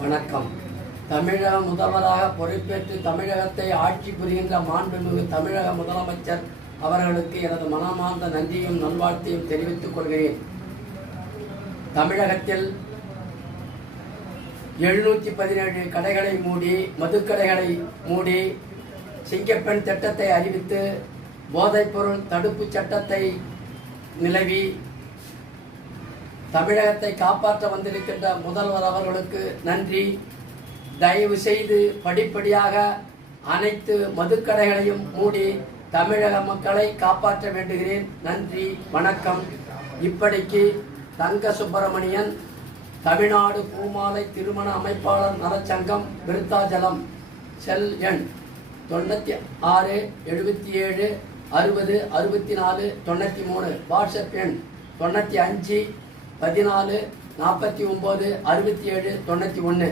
வணக்கம். தமிழக முதல்வராக பொறுப்பேற்று தமிழகத்தை ஆட்சி புரிகின்ற மாண்புமிகு தமிழக முதலமைச்சர் அவர்களுக்கு எனது மனமார்ந்த நன்றியும் நல்வாழ்த்தையும் தெரிவித்துக் கொள்கிறேன். தமிழகத்தில் 717 கடைகளை மூடி, மதுக்கடைகளை மூடி, சிங்கப்பெண் திட்டத்தை அறிவித்து, போதைப்பொருள் தடுப்பு சட்டத்தை நிலவி தமிழகத்தை காப்பாற்ற வந்திருக்கின்ற முதல்வர் அவர்களுக்கு நன்றி. தயவு செய்து படிப்படியாக அனைத்து மதுக்கடைகளையும் மூடி தமிழக மக்களை காப்பாற்ற வேண்டுகிறேன். நன்றி, வணக்கம். இப்படிக்கு தங்க சுப்பிரமணியன், தமிழ்நாடு பூமாலை திருமண அமைப்பாளர் நலச்சங்கம், விருத்தாச்சலம். செல் எண் 96 77 60 64 93. வாட்ஸ்அப் எண் 95 14 49 67 91.